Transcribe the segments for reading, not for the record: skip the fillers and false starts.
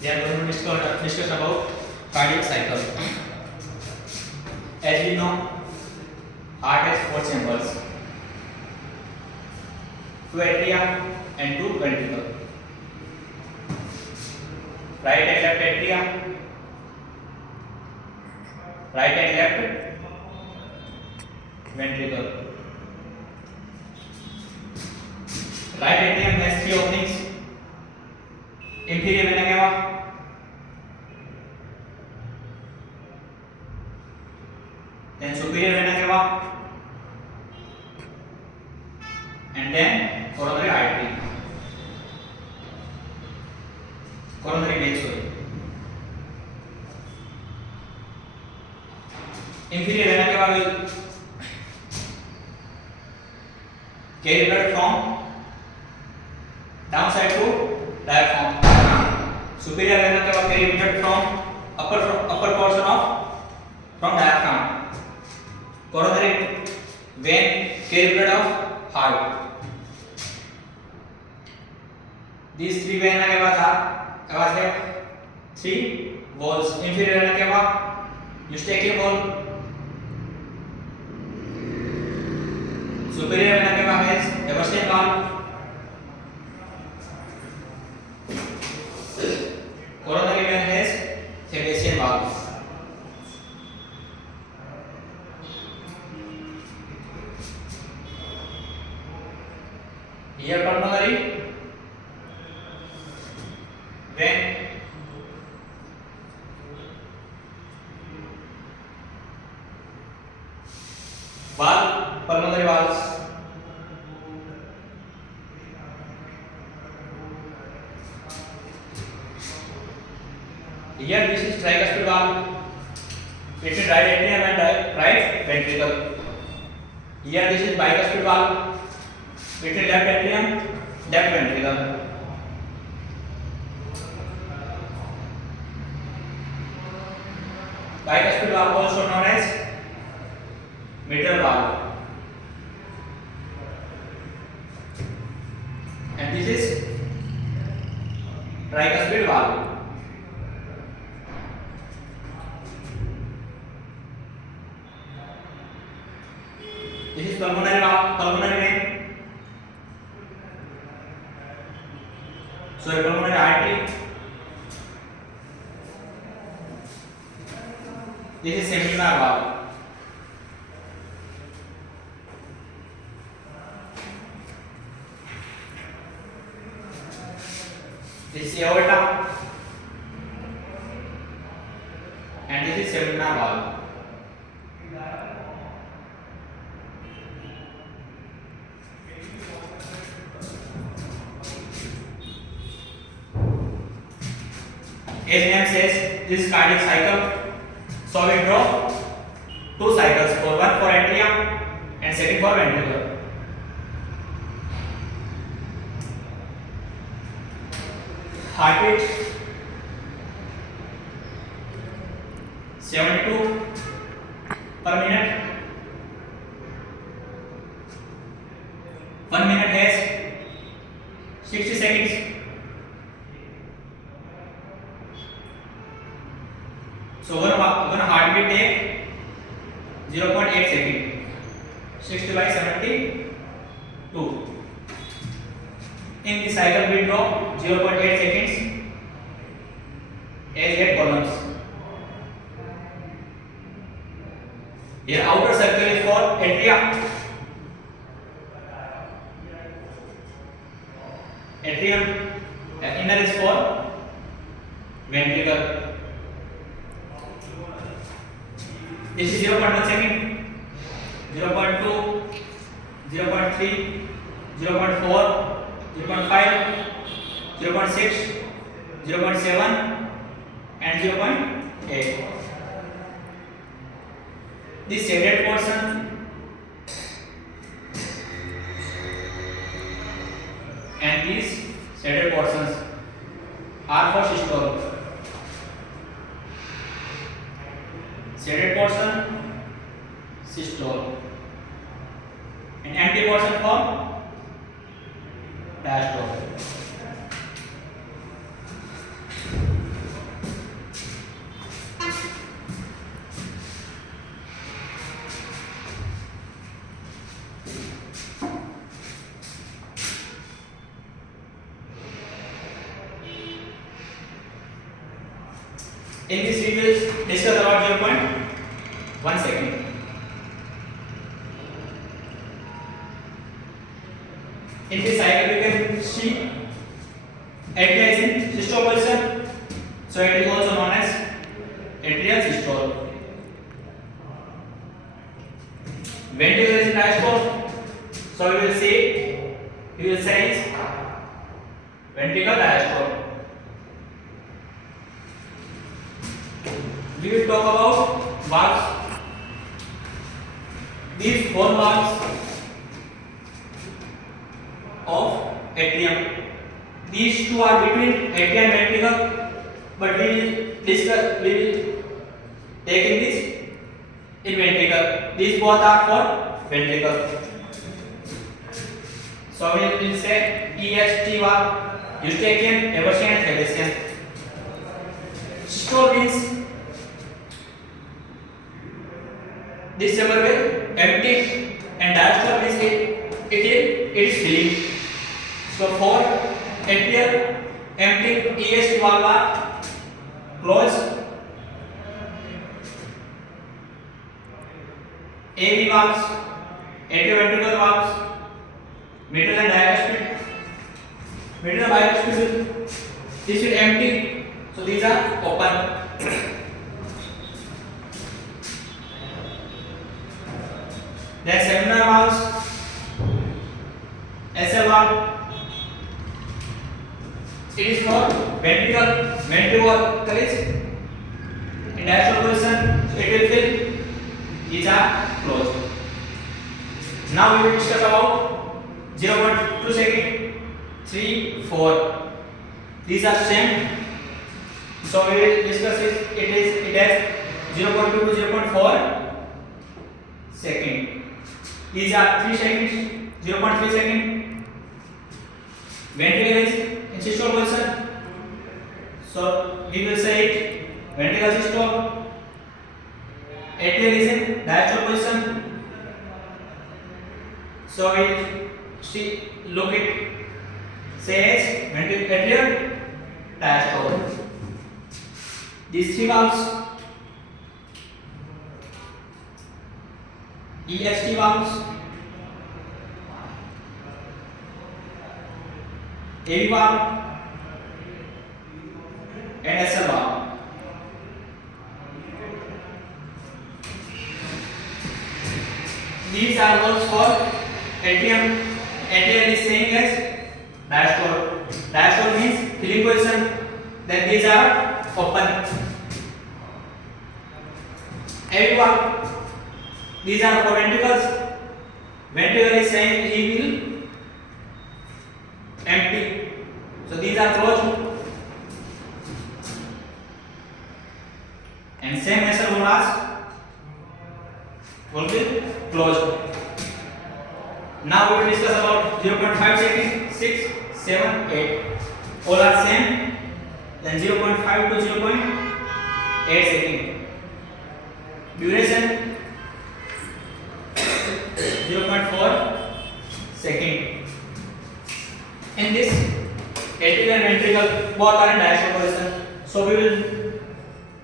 They are going to discuss about cardiac cycle. As we know, heart has four chambers, two atria and two ventricle. Right and left atria, right and left ventricle. Right atrium has three openings. Inferior vena cava, then superior vena cava, and then coronary artery, coronary vein. Sorry. Inferior vena cava will carry blood from downside to diaphragm. Superior vena cava carry blood from upper portion of from diaphragm. Coronary vein carry blood of heart. These three vena cava have three walls. Inferior vena cava Eustachian wall. Superior vena cava has Sebastian valve. Coronary vein has Sebastian valve. Here pulmonary vein, valve, pulmonary valves. Here this is tricuspid valve between right atrium and right ventricle. Here this is bicuspid valve between left atrium, left ventricle. Bicuspid valve also known as mitral valve. And this is tricuspid valve. This is pulmonary valve, pulmonary vein. Sorry, pulmonary artery. This is semilunar valve. This is aorta, and this is semilunar valve. As name says, this cardiac cycle. So we draw two cycles, for one for atria and second for ventricle. Heartbeat 72 per minute. 1 minute has 60 seconds. So one heartbeat take 0.8 second. 60 by 72. In this cycle we draw 0.8 seconds as head columns. Here outer circle is for atria. Atrium. Inner is for ventricle. This is 0.1 second, 0.2, 0.3, 0.4, 0.5, 0.6, 0.7 and 0.8. This shaded portion and these shaded portions are for systole. Shaded portion systole and empty portion for diastole. In this we will discuss about 0.1 second. In this cycle we can see atria is in systole position, so it is also known as atrial systole. Ventricle is in diastole, so we will say is ventricle diastole. We will talk about valves. These four valves of atrium. These two are between atria and ventricle, but we will take in this in ventricle. These both are for ventricle. So we will say EST valve, Eustachian, Eversian, and Fabrician. Systole means this chamber will empty, and diastole means it is filling. So for atrial empty, EST valve are closed. AV valves, atrioventricular valves, mitral and diastole. Mitral and diastole, this will empty, so these are open. Then seminal valves, SL valve, it is for ventricle. Ventricle is in diastole position, so it will fill. These are closed. Now we will discuss about 0.2 second, 3, 4. These are same. So we will discuss it has 0.2 to 0.4 second. These are 3 seconds, 0.3 second. Ventricle is in systole position, so we will say it ventricle systole. Atrial is in diastole position, so we look it say as atrial diastole. These three valves, EST valves, AV valve, and SL valve. These are works for atrium. Atrial is saying as diastole. Diastole means filling position. Then these are open. AV valve, these are for ventricles. Ventricle is saying he will empty. So these are closed. And same SL valves will be closed. Now we will discuss about 0.5 seconds, 6, 7, 8. All are same. Then 0.5 to 0.8 second. Duration 0.4 second. In this, atrial and ventricle both are in diastole position. So we will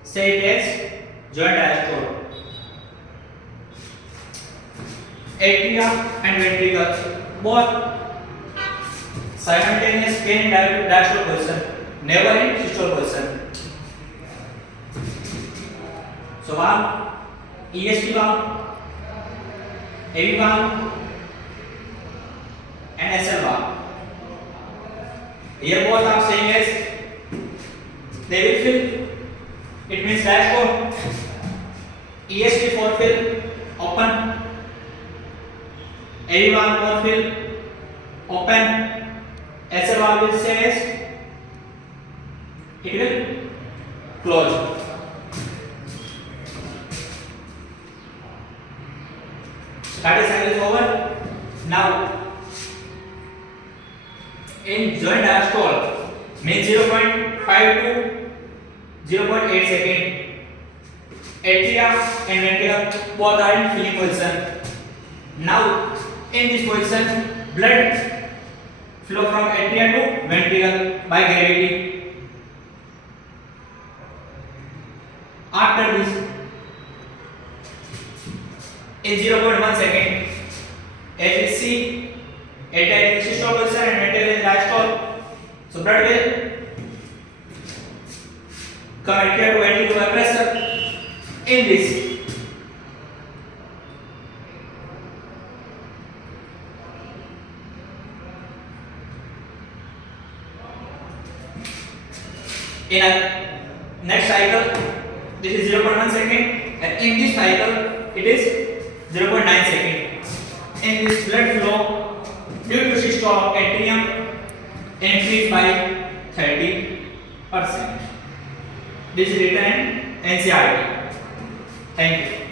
say it as joint diastole. Atria and ventricle both simultaneous pain in diastole position, never in systole position. So valve, EST valve, AV valve, and SL valve. Here both are saying as they will fill. It means diastole. EST for fill, open. AV valve for fill, open. SL valve will say as it will close. Cardiac cycle is over. Now in joint diastole means 0.5 to 0.8 second. Atria and ventricle both are in filling position. Now in this position, blood flow from atria to ventricle by gravity. After this, in 0.1 second, as we see, atrial is systole position and ventricle is diastole. So blood will come here to ventricular pressure in this. In a next cycle, this is 0.1 second, and in this cycle, it is 0.9 second. In this blood flow, due to systole of atrium, increased by 30%. This is written in NCERT. Thank you.